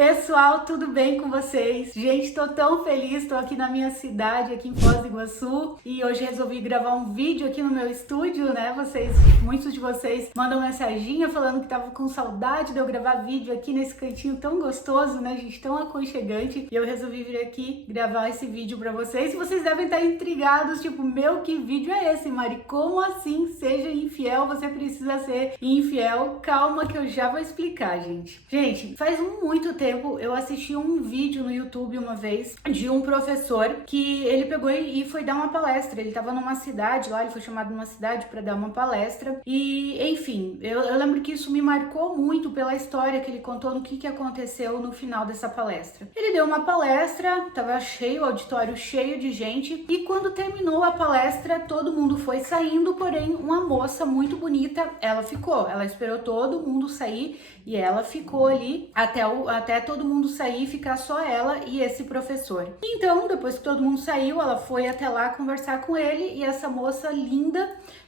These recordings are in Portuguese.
Pessoal, tudo bem com vocês? Gente, tô tão feliz, tô aqui na minha cidade, aqui em Foz do Iguaçu, e hoje resolvi gravar um vídeo aqui no meu estúdio, né? Muitos de vocês mandam mensaginha falando que estavam com saudade de eu gravar vídeo aqui nesse cantinho tão gostoso, né, gente? Tão aconchegante. E eu resolvi vir aqui gravar esse vídeo pra vocês. E vocês devem estar intrigados, tipo, meu, que vídeo é esse, Mari? Como assim? Seja infiel, você precisa ser infiel? Calma que eu já vou explicar, gente. Gente, faz muito tempo eu assisti um vídeo no YouTube uma vez de um professor que ele pegou e foi dar uma palestra. Ele tava numa cidade lá, ele foi chamado numa cidade para dar uma palestra e, enfim, eu lembro que isso me marcou muito pela história que ele contou no que aconteceu no final dessa palestra. Ele deu uma palestra, tava cheio, o auditório cheio de gente, e quando terminou a palestra, todo mundo foi saindo, porém uma moça muito bonita, ela esperou todo mundo sair e ela ficou ali até todo mundo sair e ficar só ela e esse professor. Então, depois que todo mundo saiu, ela foi até lá conversar com ele e essa moça linda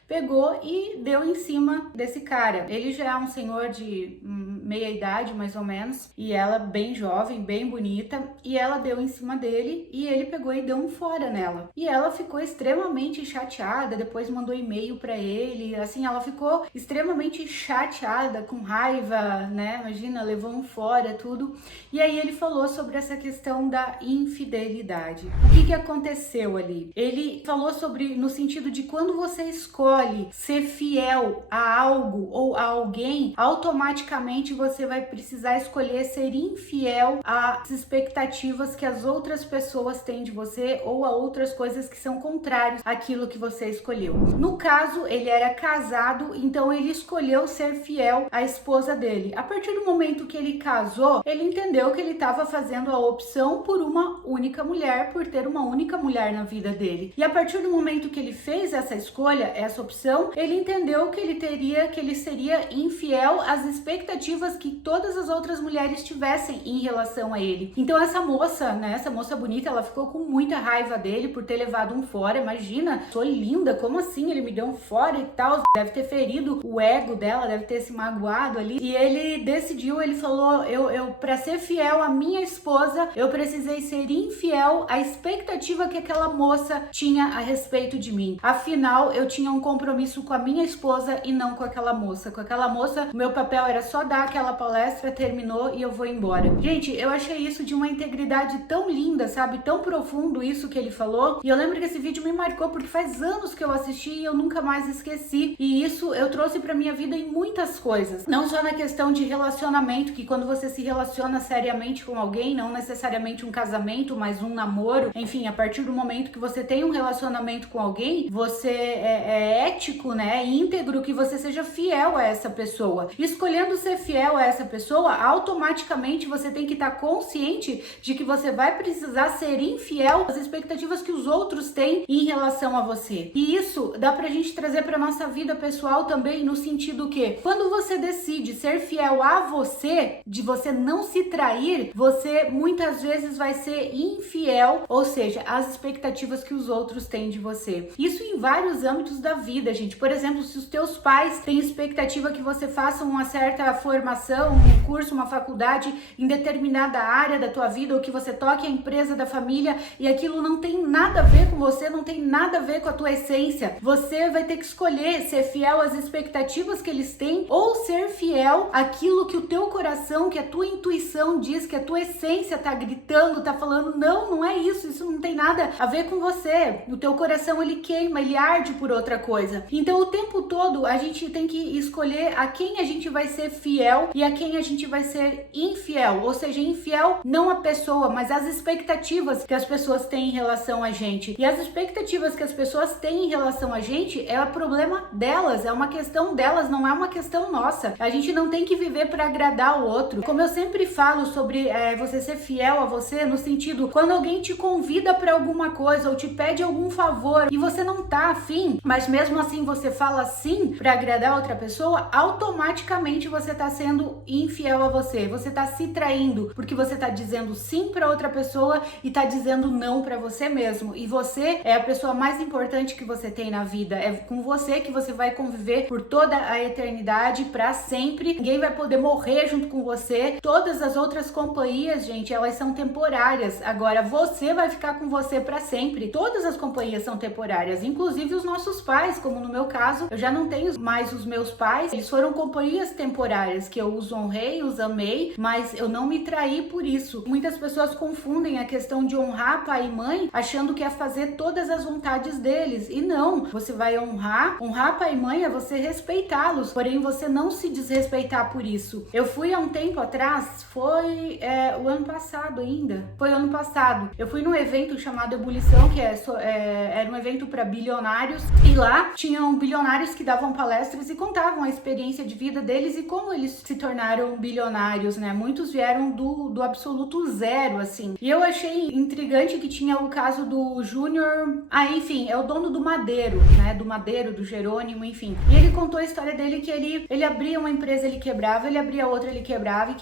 pegou e deu em cima desse cara. Ele já é um senhor de meia idade, mais ou menos, e ela bem jovem, bem bonita, e ela deu em cima dele e ele pegou e deu um fora nela. E ela ficou extremamente chateada, depois mandou e-mail pra ele, assim, ela ficou extremamente chateada, com raiva, né? Imagina, levou um fora, tudo. E aí ele falou sobre essa questão da infidelidade. O que aconteceu ali? Ele falou sobre, no sentido de quando você escolhe ser fiel a algo ou a alguém, automaticamente você vai precisar escolher ser infiel às expectativas que as outras pessoas têm de você ou a outras coisas que são contrárias àquilo que você escolheu. No caso, ele era casado, então ele escolheu ser fiel à esposa dele. A partir do momento que ele casou, ele entendeu que ele estava fazendo a opção por uma única mulher, por ter uma única mulher na vida dele. E a partir do momento que ele fez essa escolha, essa opção, ele entendeu que ele seria infiel às expectativas que todas as outras mulheres tivessem em relação a ele. Então essa moça, né, essa moça bonita, ela ficou com muita raiva dele por ter levado um fora. Imagina, sou linda, como assim ele me deu um fora e tal? Deve ter ferido o ego dela, deve ter se magoado ali. E ele decidiu, ele falou, eu para ser fiel à minha esposa, eu precisei ser infiel à expectativa que aquela moça tinha a respeito de mim. Afinal, eu tinha um compromisso com a minha esposa e não com aquela moça. Com aquela moça, o meu papel era só dar aquela palestra, terminou e eu vou embora. Gente, eu achei isso de uma integridade tão linda, sabe? Tão profundo isso que ele falou. E eu lembro que esse vídeo me marcou porque faz anos que eu assisti e eu nunca mais esqueci. E isso eu trouxe pra minha vida em muitas coisas. Não só na questão de relacionamento, que quando você se relaciona seriamente com alguém, não necessariamente um casamento, mas um namoro, enfim, a partir do momento que você tem um relacionamento com alguém, você é ético, né, íntegro, que você seja fiel a essa pessoa. Escolhendo ser fiel a essa pessoa, automaticamente você tem que estar consciente de que você vai precisar ser infiel às expectativas que os outros têm em relação a você. E isso dá pra gente trazer pra nossa vida pessoal também, no sentido que quando você decide ser fiel a você, de você não se trair, você muitas vezes vai ser infiel, ou seja, às expectativas que os outros têm de você. Isso em vários âmbitos da vida, gente. Por exemplo, se os teus pais têm expectativa que você faça uma certa formação, um curso, uma faculdade em determinada área da tua vida, ou que você toque a empresa da família e aquilo não tem nada a ver com você, não tem nada a ver com a tua essência, você vai ter que escolher ser fiel às expectativas que eles têm ou ser fiel àquilo que o teu coração, que a tua intuição diz, que a tua essência tá gritando, tá falando, não é isso não tem nada a ver com você. O teu coração, ele queima, ele arde por outra coisa. Então o tempo todo a gente tem que escolher a quem a gente vai ser fiel e a quem a gente vai ser infiel, ou seja, infiel não a pessoa, mas as expectativas que as pessoas têm em relação a gente. E as expectativas que as pessoas têm em relação a gente é o problema delas, é uma questão delas, não é uma questão nossa. A gente não tem que viver para agradar o outro. Como eu sempre falo sobre você ser fiel a você, no sentido, quando alguém te convida para alguma coisa ou te pede algum favor e você não tá afim, mas mesmo assim você fala sim para agradar outra pessoa, automaticamente você tá sendo sendo infiel a você, você tá se traindo, porque você tá dizendo sim para outra pessoa e tá dizendo não para você mesmo. E você é a pessoa mais importante que você tem na vida. É com você que você vai conviver por toda a eternidade, para sempre. Ninguém vai poder morrer junto com você. Todas as outras companhias, gente, elas são temporárias. Agora você vai ficar com você para sempre. Todas as companhias são temporárias, inclusive os nossos pais, como no meu caso, eu já não tenho mais os meus pais. Eles foram companhias temporárias que eu os honrei, os amei, mas eu não me traí por isso. Muitas pessoas confundem a questão de honrar pai e mãe, achando que é fazer todas as vontades deles. E não, você vai honrar pai e mãe é você respeitá-los, porém você não se desrespeitar por isso. Eu fui há um tempo atrás, foi o ano passado ainda, foi ano passado, eu fui num evento chamado Ebulição, que era um evento para bilionários, e lá tinham bilionários que davam palestras e contavam a experiência de vida deles e como eles se tornaram bilionários, né? Muitos vieram do absoluto zero, assim. E eu achei intrigante que tinha o caso do Júnior, enfim, é o dono do Madeiro, né? Do Madeiro, do Jerônimo, enfim. E ele contou a história dele que ele abria uma empresa, ele quebrava, ele abria outra, ele quebrava,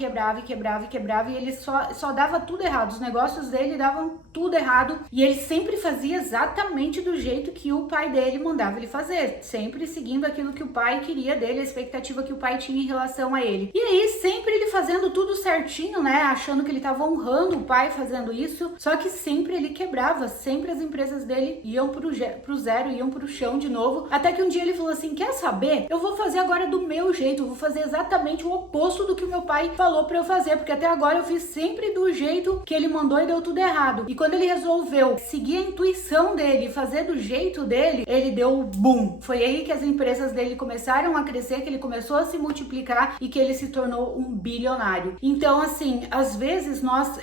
e ele só dava tudo errado. Os negócios dele davam tudo errado e ele sempre fazia exatamente do jeito que o pai dele mandava ele fazer, sempre seguindo aquilo que o pai queria dele, a expectativa que o pai tinha em relação a ele. E aí, sempre ele fazendo tudo certinho, né? Achando que ele estava honrando o pai fazendo isso, só que sempre ele quebrava, sempre as empresas dele iam pro zero, iam pro chão de novo, até que um dia ele falou assim: quer saber? Eu vou fazer agora do meu jeito, eu vou fazer exatamente o oposto do que o meu pai falou pra eu fazer, porque até agora eu fiz sempre do jeito que ele mandou e deu tudo errado. E quando ele resolveu seguir a intuição dele e fazer do jeito dele, ele deu boom. Foi aí que as empresas dele começaram a crescer, que ele começou a se multiplicar e que ele se tornou um bilionário. Então, assim, às vezes nós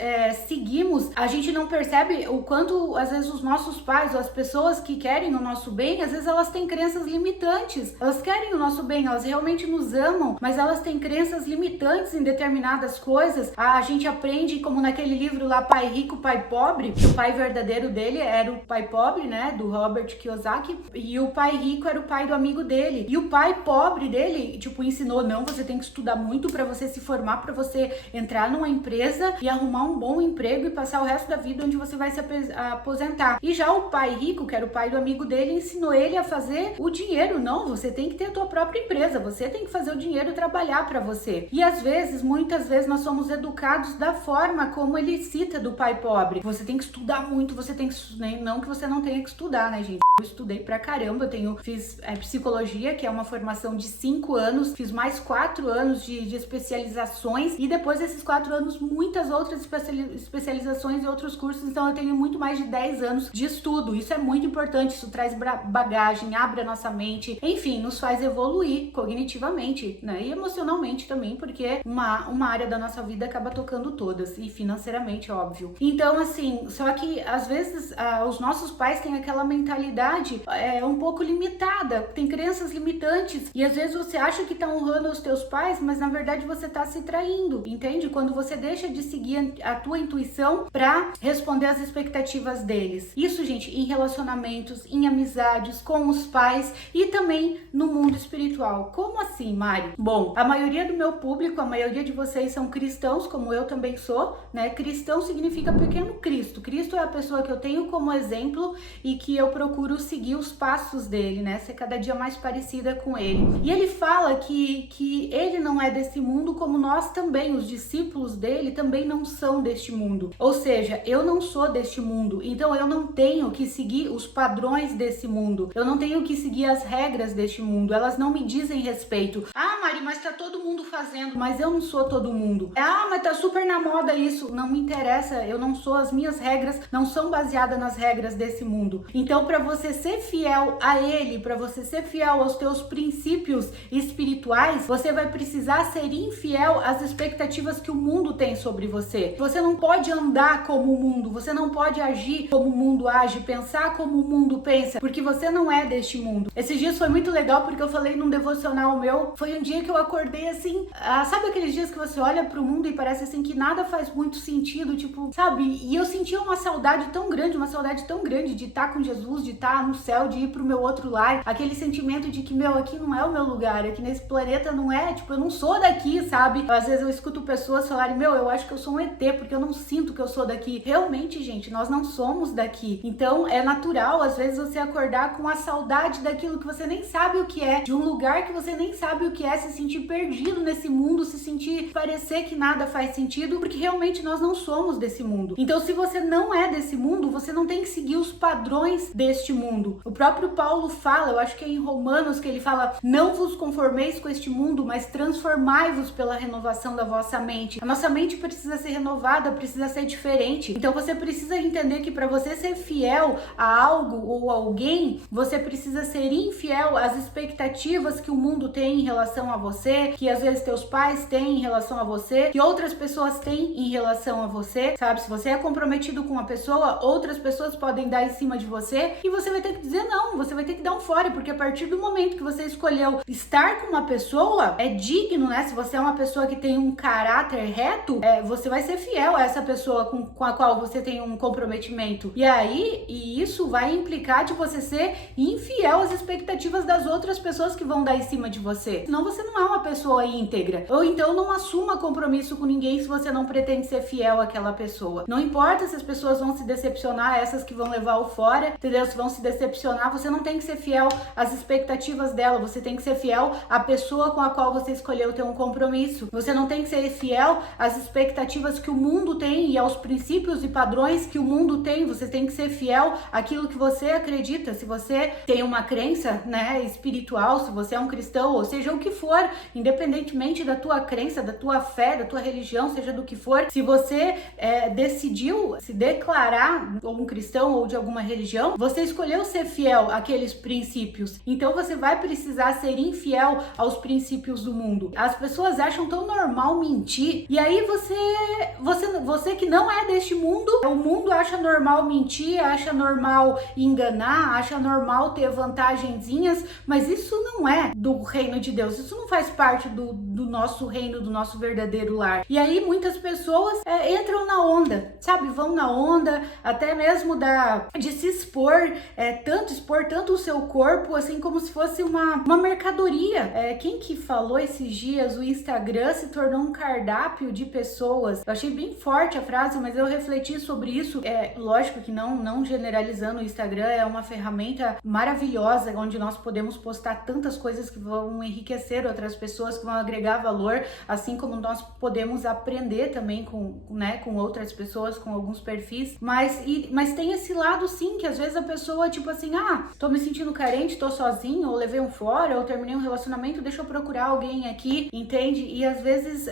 seguimos, a gente não percebe o quanto, às vezes, os nossos pais ou as pessoas que querem o nosso bem, às vezes elas têm crenças limitantes. Elas querem o nosso bem, elas realmente nos amam, mas elas têm crenças limitantes em determinadas coisas. A gente aprende, como naquele livro lá, Pai Rico, Pai Pobre, que o pai verdadeiro dele era o pai pobre, né, do Robert Kiyosaki, e o pai rico era o pai do amigo dele. E o pai pobre dele, tipo, ensinou: não, você tem que estudar muito para você se formar, para você entrar numa empresa e arrumar um bom emprego e passar o resto da vida onde você vai se aposentar. E já o pai rico, que era o pai do amigo dele, ensinou ele a fazer o dinheiro. Não, você tem que ter a tua própria empresa, você tem que fazer o dinheiro trabalhar para você. E às vezes, muitas vezes, nós somos educados da forma como ele cita do pai pobre. Você tem que estudar muito, você tem que... Não que você não tenha que estudar, né, gente? Eu estudei pra caramba, fiz psicologia, que é uma formação de 5 anos, fiz mais 4 anos de especializações e depois desses 4 anos, muitas outras especializações e outros cursos, então eu tenho muito mais de 10 anos de estudo. Isso é muito importante, isso traz bagagem, abre a nossa mente, enfim, nos faz evoluir cognitivamente, né, e emocionalmente também, porque uma área da nossa vida acaba tocando todas, e financeiramente, óbvio. Então, assim, só que às vezes os nossos pais têm aquela mentalidade um pouco limitada, tem crenças limitantes, e às vezes você acha que tá honrando os teus pais, mas na verdade você tá se traindo, entende? Quando você deixa de seguir a tua intuição pra responder às expectativas deles. Isso, gente, em relacionamentos, em amizades, com os pais e também no mundo espiritual. Como assim, Mari? Bom, a maioria do meu público, a maioria de vocês são cristãos, como eu também sou, né? Cristão significa pequeno Cristo. Cristo é a pessoa que eu tenho como exemplo e que eu procuro seguir os passos dele, né? Ser cada dia mais parecida com ele. E ele fala que ele não é desse mundo, como nós também, os discípulos dele também não são deste mundo. Ou seja, eu não sou deste mundo, então eu não tenho que seguir os padrões desse mundo. Eu não tenho que seguir as regras deste mundo. Elas não me dizem respeito. Ah, Mari, mas tá todo mundo fazendo. Mas eu não sou todo mundo. Ah, mas tá super na moda isso. Não me interessa, eu não sou, as minhas regras não são baseadas nas regras desse mundo. Então, para você ser fiel a ele, para você ser fiel aos teus princípios espirituais, você vai precisar ser infiel às expectativas que o mundo tem sobre você. Você não pode andar como o mundo, você não pode agir como o mundo age, pensar como o mundo pensa, porque você não é deste mundo. Esses dias foi muito legal porque eu falei num devocional meu, foi um dia que eu acordei assim, sabe aqueles dias que você olha pro mundo e parece assim que nada faz muito sentido, tipo, sabe? E eu sentia uma saudade tão grande de estar com Jesus, de estar no céu, de ir pro meu outro lar, aquele sentimento de que, aqui não é o meu lugar, aqui nesse planeta não é, tipo, eu não sou daqui, sabe? Às vezes eu escuto pessoas falarem, eu acho que eu sou um ET, porque eu não sinto que eu sou daqui. Realmente, gente, nós não somos daqui. Então, é natural, às vezes, você acordar com a saudade daquilo que você nem sabe o que é, de um lugar que você nem sabe o que é, se sentir perdido nesse mundo, se sentir, parecer que nada faz sentido, porque realmente nós não somos desse mundo. Então, se você não é desse mundo, você não tem que seguir os padrões deste mundo. O próprio Paulo fala, eu acho que é em Romanos que ele fala, não vos conformeis com este mundo, mas transformai-vos pela renovação da vossa mente. A nossa mente precisa ser renovada, precisa ser diferente. Então você precisa entender que para você ser fiel a algo ou alguém, você precisa ser infiel às expectativas que o mundo tem em relação a você, que às vezes teus pais têm em relação a você, que outras pessoas têm em relação a você, sabe? Se você é comprometido com uma pessoa, outras pessoas podem dar em cima de você e você vai ter que dizer não, você vai ter que dar um fora, porque a partir do momento que você escolheu estar com uma pessoa, é digno, né? Se você é uma pessoa que tem um caráter reto, você vai ser fiel a essa pessoa com a qual você tem um comprometimento. E isso vai implicar de você ser infiel às expectativas das outras pessoas que vão dar em cima de você. Senão você não é uma pessoa íntegra. Ou então não assuma compromisso com ninguém se você não pretende ser fiel àquela pessoa. Não importa se as pessoas vão se decepcionar, essas que vão levar o fora, entendeu? Se vão se decepcionar, você não tem que ser fiel às expectativas dela, você tem que ser fiel à pessoa com a qual você escolheu ter um compromisso. Você não tem que ser fiel às expectativas que o mundo tem e aos princípios e padrões que o mundo tem. Você tem que ser fiel àquilo que você acredita. Se você tem uma crença, né, espiritual, se você é um cristão, ou seja o que for, independentemente da tua crença, da tua fé, da tua religião, seja do que for, se você decidiu se declarar ou um cristão ou de alguma religião, você escolheu ser fiel àqueles princípios. Então você vai precisar ser infiel aos princípios do mundo. As pessoas acham tão normal mentir, e aí você que não é deste mundo, o mundo acha normal mentir, acha normal enganar, acha normal ter vantagenzinhas, mas isso não é do reino de Deus, isso não faz parte do nosso reino, do nosso verdadeiro lar. E aí muitas pessoas entram na onda, sabe? Vão na onda, até mesmo de se expor, expor tanto o seu corpo, assim, como se fosse uma mercadoria. Quem que falou esses dias, o Instagram se tornou um cardápio de pessoas. Eu achei bem forte a frase, mas eu refleti sobre isso. Lógico que não generalizando, o Instagram é uma ferramenta maravilhosa, onde nós podemos postar tantas coisas que vão enriquecer outras pessoas, que vão agregar valor, assim como nós podemos aprender também com outras pessoas, com alguns perfis, mas tem esse lado sim, que às vezes a pessoa, tipo assim, tô me sentindo carente, tô sozinho, ou levei um fora, ou terminei um relacionamento, deixa eu procurar alguém aqui, entende? E às vezes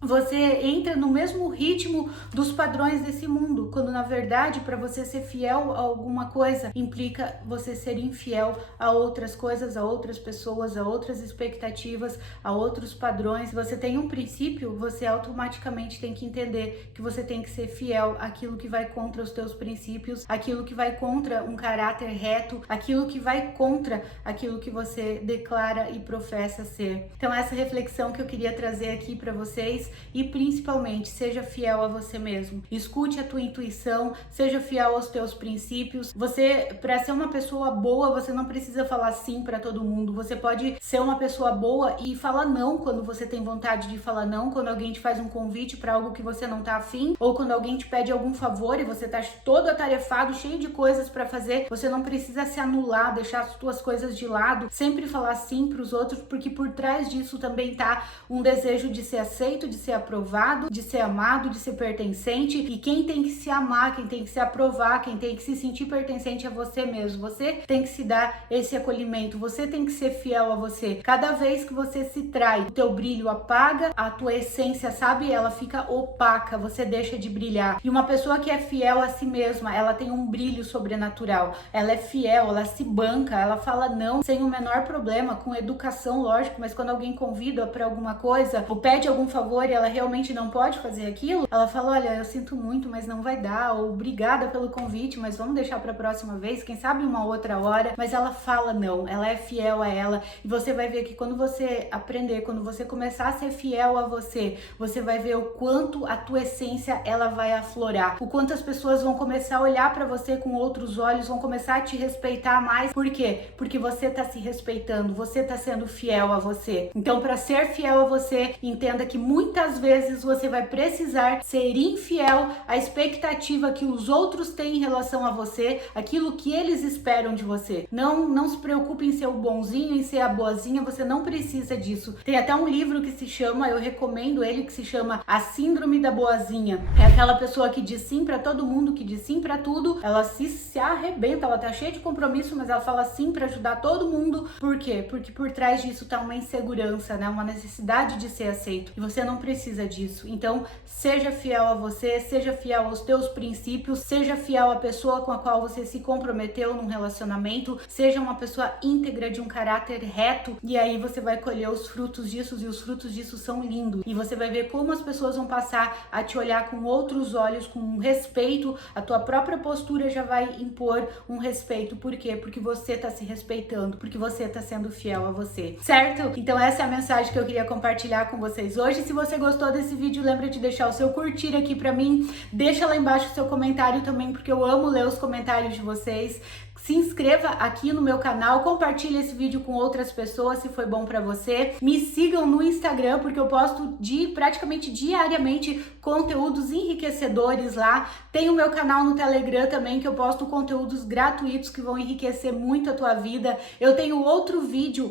você entra no mesmo ritmo dos padrões desse mundo, quando na verdade, para você ser fiel a alguma coisa, implica você ser infiel a outras coisas, a outras pessoas, a outras expectativas, a outros padrões. Se você tem um princípio, você automaticamente tem que entender que você tem que ser fiel àquilo que vai contra os teus princípios, aquilo que vai contra um caráter reto, aquilo que vai contra aquilo que você declara e professa ser. Então essa reflexão que eu queria trazer aqui para vocês, e principalmente seja fiel a você mesmo. Escute a tua intuição, seja fiel aos teus princípios. Você, para ser uma pessoa boa, você não precisa falar sim para todo mundo. Você pode ser uma pessoa boa e falar não quando você tem vontade de falar não, quando alguém te faz um convite para algo que você não tá afim, ou quando alguém te pede algum favor e você tá todo atarefado, cheio de coisas para fazer. Você não precisa se anular, deixar as tuas coisas de lado, sempre falar sim para os outros, porque por trás disso também tá um desejo de ser aceito, de ser aprovado, de ser amado, de ser pertencente. E quem tem que se amar, quem tem que se aprovar, quem tem que se sentir pertencente é você mesmo. Você tem que se dar esse acolhimento, você tem que ser fiel a você. Cada vez que você se trai, o teu brilho apaga, a tua essência, sabe, ela fica opaca, você deixa de brilhar. E uma pessoa que é fiel a si mesma, ela tem um brilho sobrenatural, ela é fiel, ela se banca, ela fala não sem o menor problema, com educação, lógico, mas quando alguém convida para alguma coisa ou pede algum favor e ela realmente não pode fazer aquilo, ela fala, olha, eu sinto muito, mas não vai dar, ou obrigada pelo convite, mas vamos deixar para a próxima vez, quem sabe uma outra hora. Mas ela fala não, ela é fiel a ela, e você vai ver que quando você aprender, quando você começar a ser fiel a você, você vai ver o quanto a tua essência ela vai aflorar, o quanto as pessoas vão começar a olhar para você com outros olhos, vão começar a te respeitar mais. Por quê? Porque você tá se respeitando, você tá sendo fiel a você. Então, para para ser fiel a você, entenda que muitas vezes você vai precisar ser infiel à expectativa que os outros têm em relação a você, aquilo que eles esperam de você. Não se preocupe em ser o bonzinho, em ser a boazinha, você não precisa disso. Tem até um livro que se chama, eu recomendo ele, que se chama A Síndrome da Boazinha. É aquela pessoa que diz sim pra todo mundo, que diz sim pra tudo, ela se arrebenta, ela tá cheia de compromisso, mas ela fala sim pra ajudar todo mundo. Por quê? Porque por trás disso tá uma insegurança, né? Uma necessidade de ser aceito. E você não precisa disso. Então, seja fiel a você, seja fiel aos teus princípios, seja fiel à pessoa com a qual você se comprometeu num relacionamento, seja uma pessoa íntegra, de um caráter reto, e aí você vai colher os frutos disso, e os frutos disso são lindos. E você vai ver como as pessoas vão passar a te olhar com outros olhos, com um respeito, a tua própria postura já vai impor um respeito. Por quê? Porque você tá se respeitando, porque você tá sendo fiel a você, certo? Então essa é a mensagem que eu queria compartilhar com vocês hoje. Se você gostou desse vídeo, lembra de deixar o seu curtir aqui pra mim, deixa lá embaixo o seu comentário também, porque eu amo ler os comentários de vocês. Se inscreva aqui no meu canal, compartilhe esse vídeo com outras pessoas se foi bom pra você. Me sigam no Instagram, porque eu posto praticamente diariamente conteúdos enriquecedores lá. Tem o meu canal no Telegram também, que eu posto conteúdos gratuitos que vão enriquecer muito a tua vida. Eu tenho outro vídeo.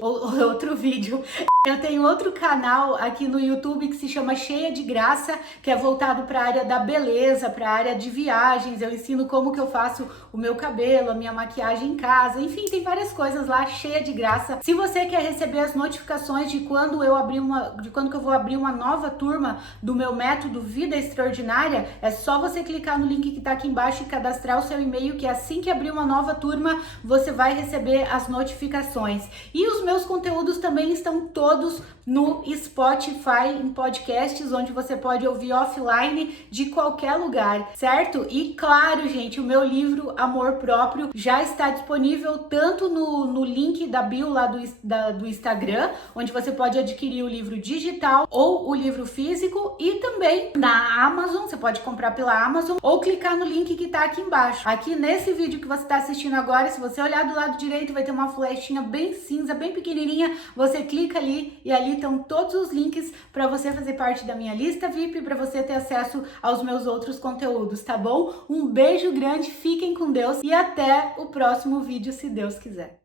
Eu tenho outro canal aqui no YouTube que se chama Cheia de Graça, que é voltado para a área da beleza, para a área de viagens. Eu ensino como que eu faço o meu cabelo, a minha maquiagem em casa, enfim, tem várias coisas lá, cheia de graça. Se você quer receber as notificações de quando que eu vou abrir uma nova turma do meu método Vida Extraordinária, é só você clicar no link que tá aqui embaixo e cadastrar o seu e-mail, que assim que abrir uma nova turma, você vai receber as notificações. E os meus conteúdos também estão todos no Spotify, em podcasts, onde você pode ouvir offline de qualquer lugar, certo? E claro, gente, o meu livro Amor Próprio já está disponível tanto no link da bio lá do Instagram, onde você pode adquirir o livro digital ou o livro físico, e também na Amazon, você pode comprar pela Amazon ou clicar no link que tá aqui embaixo. Aqui nesse vídeo que você está assistindo agora, se você olhar do lado direito, vai ter uma flechinha bem cinza, bem pequenininha, você clica ali e ali estão todos os links para você fazer parte da minha lista VIP, para você ter acesso aos meus outros conteúdos, tá bom? Um beijo grande, fiquem com Deus e até o próximo vídeo, se Deus quiser.